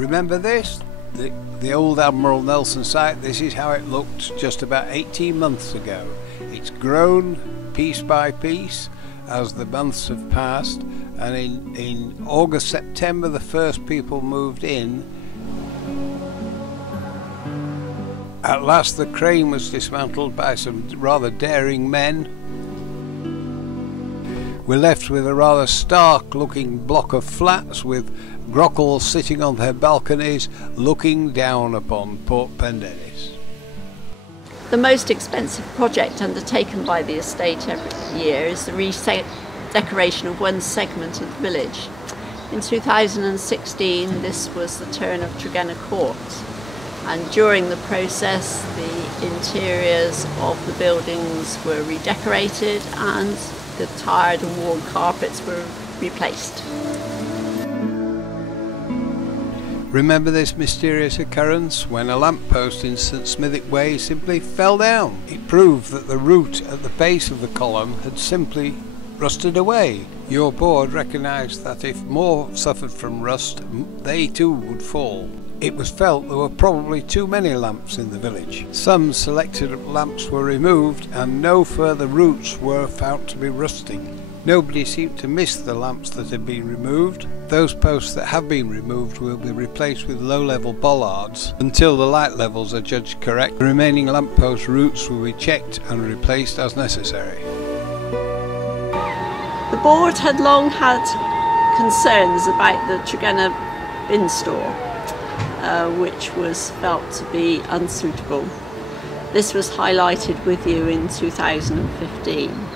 Remember this? The old Admiral Nelson site, this is how it looked just about 18 months ago. It's grown piece by piece as the months have passed, and in August, September the first people moved in. At last the crane was dismantled by some rather daring men. We're left with a rather stark looking block of flats with grockles sitting on their balconies looking down upon Port Pendennis. The most expensive project undertaken by the estate every year is the redecoration of one segment of the village. In 2016 this was the turn of Tregenna Court, and during the process the interiors of the buildings were redecorated and the tired and worn carpets were replaced. Remember this mysterious occurrence when a lamppost in St Smithick Way simply fell down? It proved that the root at the base of the column had simply rusted away. Your board recognised that if more suffered from rust, they too would fall. It was felt there were probably too many lamps in the village. Some selected lamps were removed and no further roots were found to be rusting. Nobody seemed to miss the lamps that had been removed. Those posts that have been removed will be replaced with low-level bollards until the light levels are judged correct. The remaining lamppost roots will be checked and replaced as necessary. The board had long had concerns about the Tregenna bin store, which was felt to be unsuitable. This was highlighted with you in 2015.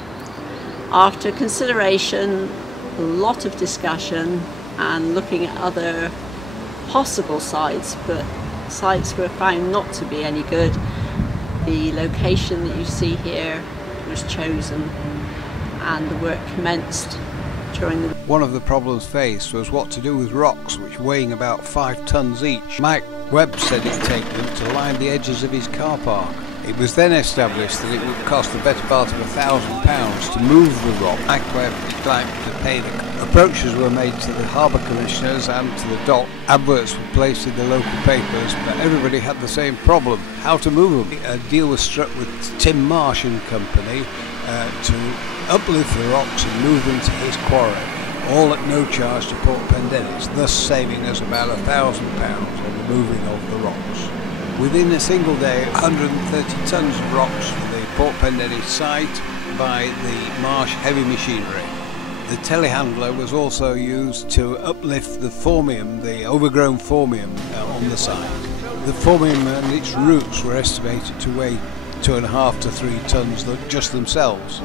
After consideration, a lot of discussion and looking at other possible sites, but sites were found not to be any good, the location that you see here was chosen and the work commenced during the... One of the problems faced was what to do with rocks which weighing about 5 tons each. Mike Webb said it'd take them to line the edges of his car park. It was then established that it would cost the better part of £1,000 to move the rock. Mike Webb declined to pay the... Approaches were made to the harbour commissioners and to the dock. Adverts were placed in the local papers, but everybody had the same problem: how to move them. A deal was struck with Tim Marsh and Company to uplift the rocks and move them to his quarry, all at no charge to Port Pendennis, thus saving us about £1,000 on the moving of the rocks. Within a single day, 130 tons of rocks for the Port Pendennis site by the Marsh heavy machinery. The telehandler was also used to uplift the formium, the overgrown formium on the site. The formium and its roots were estimated to weigh 2.5 to 3 tons just themselves.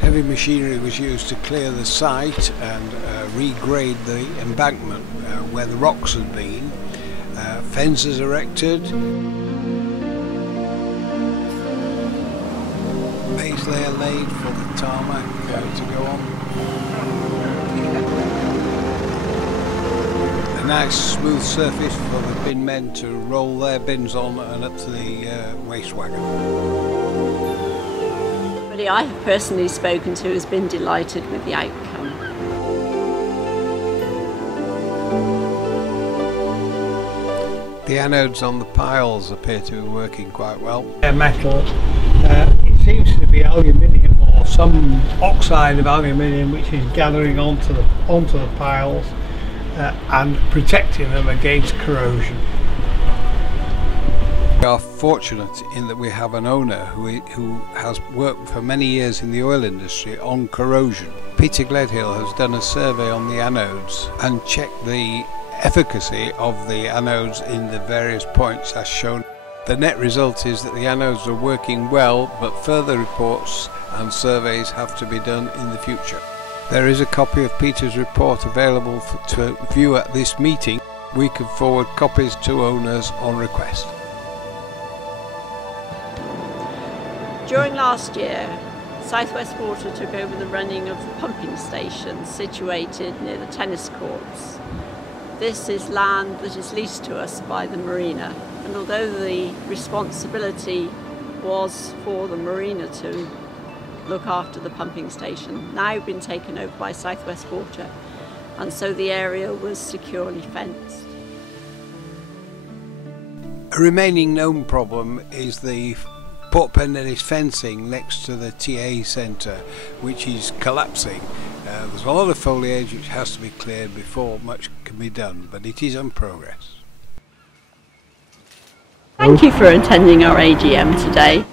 Heavy machinery was used to clear the site and regrade the embankment where the rocks had been. Fences erected. Base layer laid for the tarmac to go on. A nice smooth surface for the bin men to roll their bins on and up to the waste wagon. Everybody I have personally spoken to has been delighted with the outcome. The anodes on the piles appear to be working quite well. They're metal. It seems to be aluminium or some oxide of aluminium which is gathering onto the piles and protecting them against corrosion. We are fortunate in that we have an owner who has worked for many years in the oil industry on corrosion. Peter Gledhill has done a survey on the anodes and checked the efficacy of the anodes in the various points as shown. The net result is that the anodes are working well, but further reports and surveys have to be done in the future. There is a copy of Peter's report available to view at this meeting. We can forward copies to owners on request. During last year, South West Water took over the running of the pumping station situated near the tennis courts. This is land that is leased to us by the marina, and although the responsibility was for the marina to look after the pumping station, now been taken over by South West Water, and so the area was securely fenced. A remaining known problem is the Port Pendennis fencing next to the TA centre, which is collapsing. There's a lot of foliage which has to be cleared before much can be done, but it is in progress. Thank you for attending our AGM today.